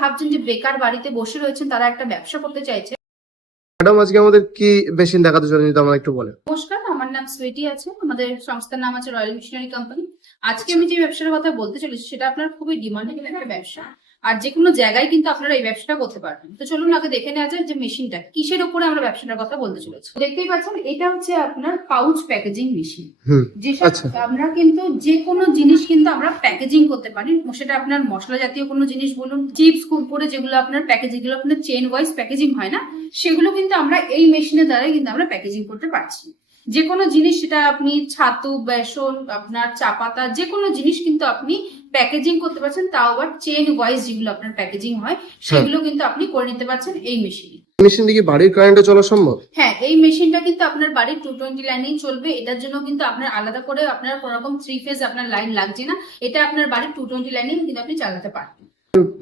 ভাবছেন যে বেকার বাড়িতে বসে রয়েছেন, তারা একটা ব্যবসা করতে চাইছে। ম্যাডাম, আজকে আমাদের কি মেশিন দেখাতে চলেন, যদি আমাকে একটু বলেন। নমস্কার, আমার নাম সুইটি আছে, আমাদের সংস্থার নাম আছে রয়্যাল মিশনারি কোম্পানি। আজকে আমি যে ব্যবসার কথা বলতে চলেছি সেটা আপনার খুবই ডিমান্ডিং একটা ব্যবসা, আর যে কোনো জায়গায় কিন্তু আপনারা এই ব্যবসাটা করতে পারবেন। তো চলুন আগে দেখে নেওয়া যায় যে মেশিনটা কিসের উপরে আমরা ব্যবসাটার কথা বলতে চলেছি। দেখতেই পাচ্ছেন এটা হচ্ছে আপনার পাউচ প্যাকেজিং মেশিন, যেটা আমরা কিন্তু যে কোনো জিনিস কিন্তু আমরা প্যাকেজিং করতে পারি। সেটা আপনার মশলা জাতীয় কোনো জিনিস বলুন, চিপস কুরকুরে, যেগুলো আপনার প্যাকেজিং, যেগুলো আপনার চেন ওয়াইজ প্যাকেজিং হয় না, সেগুলো কিন্তু আমরা এই মেশিনের দ্বারাই কিন্তু আমরা প্যাকেজিং করতে পারছি। যে কোনো জিনিস, সেটা আপনি ছাতু, বেসন, আপনার চা পাতা, যে কোনো জিনিস কিন্তু আপনি প্যাকেজিং করতে পারছেন, তাও আবার চেন ওয়াইজ যেগুলো আপনার প্যাকেজিং হয় সেগুলো কিন্তু আপনি করে নিতে পারছেন এই মেশিনে। মেশিনটি কি বাড়ির কারেন্টে চলা সম্ভব? হ্যাঁ, এই মেশিনটা কিন্তু আপনার বাড়ির 220 লাইনেই চলবে। এটার জন্য কিন্তু আপনার আলাদা করে আপনার কোনো রকম 3 ফেজ আপনার লাইন লাগছে না। এটা আপনার বাড়ির 220 লাইনেই কিন্তু আপনি চালাতে পারবেন।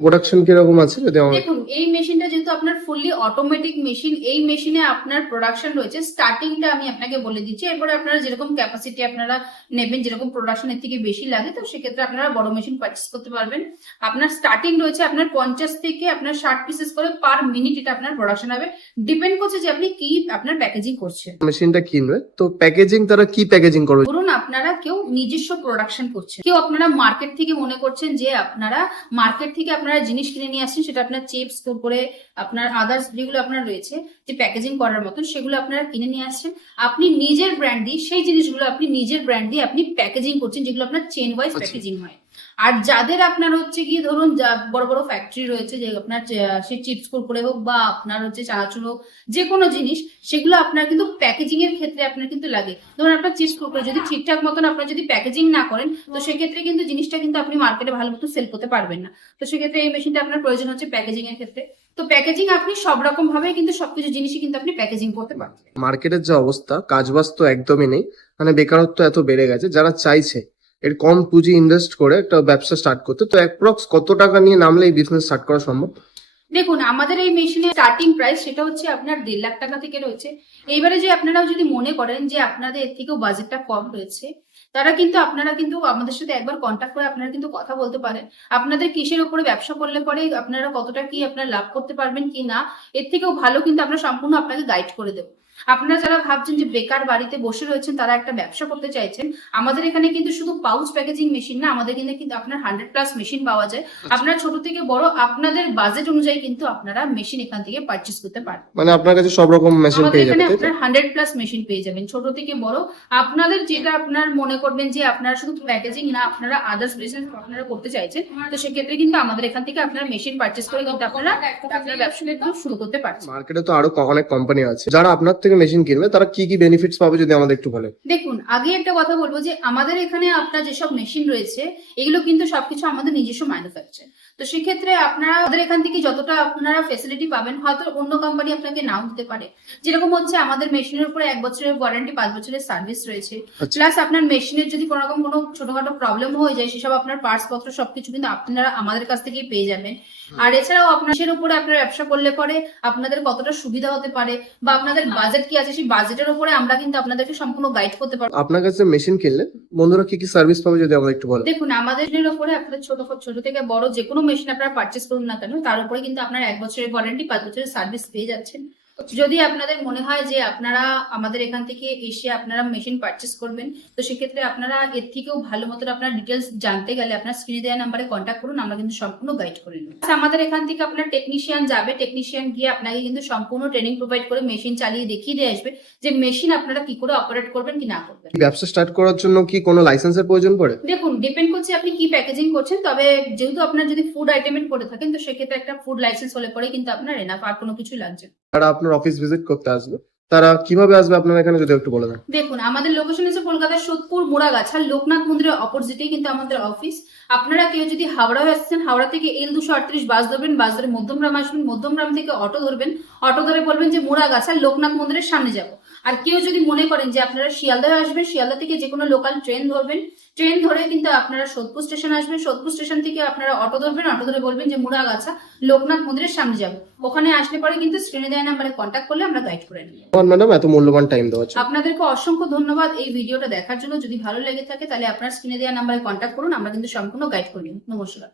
প্রোডাকশন কিরকম আছে যদি আমাকে দেখুন, এই মেশিনটা যেহেতু আপনার ফুললি অটোমেটিক মেশিন, এই মেশিনে আপনার প্রোডাকশন রয়েছে। স্টার্টিংটা আমি আপনাকে বলে দিচ্ছি, এরপরে আপনারা যেরকম ক্যাপাসিটি আপনারা নেবেন, যেরকম প্রোডাকশন এর থেকে বেশি লাগে, তো সেক্ষেত্রে আপনারা বড় মেশিন পারচেস করতে পারবেন। আপনার স্টার্টিং রয়েছে আপনার 50 থেকে আপনার 60 পিসেস করে পার মিনিট এটা আপনার প্রোডাকশন হবে। ডিপেন্ড করছে যে আপনি কি আপনার প্যাকেজিং করছেন। মেশিনটা কিনবে তো প্যাকেজিং তারা কি প্যাকেজিং করবে? ধরুন আপনারা কেউ নিজস্ব প্রোডাকশন করছেন, কেউ আপনারা মার্কেট থেকে মনে করছেন যে আপনারা মার্কেট থেকে আপনারা জিনিস কিনে নিয়ে আসছেন, সেটা আপনার চিপস করে আপনার আদার্স যেগুলো আপনার রয়েছে যে প্যাকেজিং করার মতন, সেগুলো আপনারা কিনে নিয়ে আসছেন। আপনি নিজের ব্র্যান্ড দিয়ে সেই জিনিসগুলো আপনি নিজের ব্র্যান্ড দিয়ে আপনি প্যাকেজিং করছেন, যেগুলো আপনার চেন ওয়াইজ প্যাকেজিং হয়। আর যাদের আপনার হচ্ছে কি ধরুন বড় বড় ফ্যাক্টরি রয়েছে, যে আপনার সেই চিপস করে হোক বা আপনার হচ্ছে চানাচুর হোক, যে কোনো জিনিস, সেগুলো আপনার কিন্তু প্যাকেজিং এর ক্ষেত্রে আপনার কিন্তু লাগে। ধরুন আপনার চিপস করে যদি ঠিকঠাক মতন আপনার যদি প্যাকেজিং না করেন, তো সেক্ষেত্রে কিন্তু জিনিসটা কিন্তু আপনি মার্কেটে ভালো মতো সেল করতে পারবেন না। তো সেক্ষেত্রে এই মেশিনটা আপনার প্রয়োজন হচ্ছে প্যাকেজিং এর ক্ষেত্রে। তো প্যাকেজিং আপনি সব রকম ভাবে কিন্তু সবকিছু জিনিসই কিন্তু আপনি প্যাকেজিং করতে পারবেন। মার্কেটের যে অবস্থা, কাজবাজ তো একদমই নেই, মানে বেকারত্ব এত বেড়ে গেছে। যারা চাইছে এর কম পুঁজি ইনভেস্ট করে একটা ব্যবসা স্টার্ট করতে, তো অ্যাপ্রক্স কত টাকা নিয়ে নামলে এই বিজনেস স্টার্ট করা সম্ভব? দেখুন, আমাদের এই মেশিনের স্টার্টিং প্রাইস সেটা হচ্ছে আপনার 1.5 লাখ টাকা থেকে রয়েছে। এইবারে যে আপনারাও যদি মনে করেন যে আপনাদের এর থেকেও বাজেটটা কম রয়েছে, তারা কিন্তু আপনারা কিন্তু আমাদের সাথে একবার কন্ট্যাক্ট করে আপনারা কিন্তু কথা বলতে পারেন। আপনাদের কিসের উপরে ব্যবসা করলে পরে আপনারা কতটা কি আপনারা লাভ করতে পারবেন কি না, এর থেকেও ভালো কিন্তু আমরা সম্পূর্ণ আপনাকে গাইড করে দেবো। আপনারা যারা ভাবছেন যে বেকার বাড়িতে বসে রয়েছেন, তারা একটা ব্যবসা করতে চাইছেন, আমাদের এখানে কিন্তু শুধু পাউচ প্যাকেজিং মেশিন না, আমাদের কিন্তু আপনার 100+ মেশিন পাওয়া যায়। আপনার ছোট থেকে বড় আপনাদের বাজেট অনুযায়ী কিন্তু আপনারা মেশিন এখান থেকে পারচেজ করতে পারেন। মানে আপনার কাছে সব রকম মেশিন আমাদের পেয়ে এখানে যাবেন, আপনার 100+ মেশিন পেয়ে যাবেন, ছোট থেকে বড়। আপনাদের যেটা আপনার মনে করবেন যে আপনারা শুধু প্যাকেজিং না, আপনারা আদার্স বিজনেস আপনারা করতে চাইছেন, তো সেক্ষেত্রে কিন্তু আমাদের এখান থেকে আপনারা মেশিন পারচেজ করে কিন্তু আপনারা আপনার ব্যবসা শুরু করতে পারছেন। মার্কেটে তো আরো অনেক কোম্পানি আছে, যারা আপনার থেকে মেশিন কিনবে তারা কি কি বেনিফিটস পাবে যদি আমাদের একটু বলেন। দেখুন, আগে একটা কথা বলবো যে আমাদের এখানে আপনার যেসব মেশিন রয়েছে, এগুলো কিন্তু সবকিছু আমাদের নিজস্ব ম্যানুফ্যাকচার। তো সেক্ষেত্রে আপনারা আমাদের এখান থেকে যতটা আপনারা ফেসিলিটি পাবেন, হয়তো অন্য কোম্পানি আপনাকে নাও দিতে পারে। যেরকম হচ্ছে আমাদের মেশিনের উপরে 1 বছরের ওয়ারেন্টি, 5 বছরের সার্ভিস রয়েছে। প্লাস আপনার মেশিনের যদি কোনো রকম কোনো ছোটখাটো প্রবলেম হয়ে যায়, সেসব আপনার পার্টস পত্র সবকিছু কিন্তু আপনারা আমাদের কাছ থেকেই পেয়ে যাবেন। আর এছাড়াও আপনার উপরে আপনার ব্যবসা করলে পরে আপনাদের কতটা সুবিধা হতে পারে বা আপনাদের বাজেট কি আছে, সেই বাজেটের উপরে আমরা কিন্তু আপনাদেরকে সম্পূর্ণ গাইড করতে পারবো। আপনার কাছে মেশিন কিনলে বন্ধুরা কি কি সার্ভিস পাবে যদি আমাদের একটু বলেন। দেখুন, আমাদের উপরে আপনাদের ছোট থেকে বড় যে কোনো মেশিন আপনারা পারচেস করুন না কেন, তার উপরে কিন্তু আপনার 1 বছরের ওয়ারেন্টি, 5 বছরের সার্ভিস পেয়ে যাচ্ছেন। যদি আপনাদের মনে হয় যে আপনারা আমাদের এখান থেকে এসে আপনারা মেশিন পারচেস করবেন, তো সেক্ষেত্রে আপনারা এর থেকেও ভালো মতো আপনার ডিটেলস জানতে গেলে আপনার স্ক্রিনে দেওয়া নাম্বারে কন্ট্যাক্ট করুন, আমরা কিন্তু সম্পূর্ণ গাইড করে নেব। আমাদের এখান থেকে আপনার টেকনিশিয়ান যাবে, টেকনিশিয়ান গিয়ে আপনাকে কিন্তু সম্পূর্ণ ট্রেনিং প্রোভাইড করে মেশিন চালিয়ে দেখিয়ে দিয়ে আসবে যে মেশিন আপনারা কি করে অপারেট করবেন কি না করবেন। ব্যবসা স্টার্ট করার জন্য কি কোনো লাইসেন্সের প্রয়োজন পড়ে? দেখুন, ডিপেন্ড করছে আপনি কি প্যাকেজিং করছেন। তবে যেহেতু আপনার যদি ফুড আইটেমের করে থাকেন, তো সেক্ষেত্রে একটা ফুড লাইসেন্স হলে পরে কিন্তু আপনার এনাফ, আর কোনো কিছুই লাগছে। যারা আপনার অফিস ভিজিট করতে আসবে, তারা কিভাবে আসবে আপনার এখানে যদি একটু বলে দেন। দেখুন, আমাদের লোকেশন হচ্ছে কলকাতার সোদপুর মোড়াগাছা লোকনাথ মন্দিরের অপোজিটেই কিন্তু আমাদের অফিস। আপনারা কেউ যদি হাওড়া আসছেন, হাওড়া থেকে L238 বাস ধরবেন, বাস ধরে মধ্যমগ্রাম আসবেন, মধ্যমগ্রাম থেকে অটো ধরবেন, অটো ধরে বলবেন যে মোড়াগাছা লোকনাথ মন্দিরের সামনে যাব। আর কেউ যদি মনে করেন যে আপনারা শিয়ালদাহ আসবেন, শিয়ালদা থেকে যে কোনো লোকাল ট্রেন ধরবেন, ট্রেন ধরে কিন্তু আপনারা সোদপুর স্টেশন আসবেন, সোদপুর স্টেশন থেকে আপনারা অটো ধরবেন, অটো ধরে বলবেন যে মুড়াগাছা লোকনাথ মন্দিরের সামনে যাব। ওখানে আসলে পরে কিন্তু স্ক্রিনে দেওয়া নাম্বারে কন্ট্যাক্ট করলে আমরা গাইড করে নিই। ম্যাডাম, এত মূল্যবান টাইম দেওয়ার জন্য আপনাদেরকে অসংখ্য ধন্যবাদ এই ভিডিওটা দেখার জন্য। যদি ভালো লেগে থাকে তাহলে আপনার স্ক্রিনে দেওয়া নাম্বারে কন্ট্যাক্ট করুন, আমরা কিন্তু সম্পূর্ণ গাইড করে নিই। নমস্কার।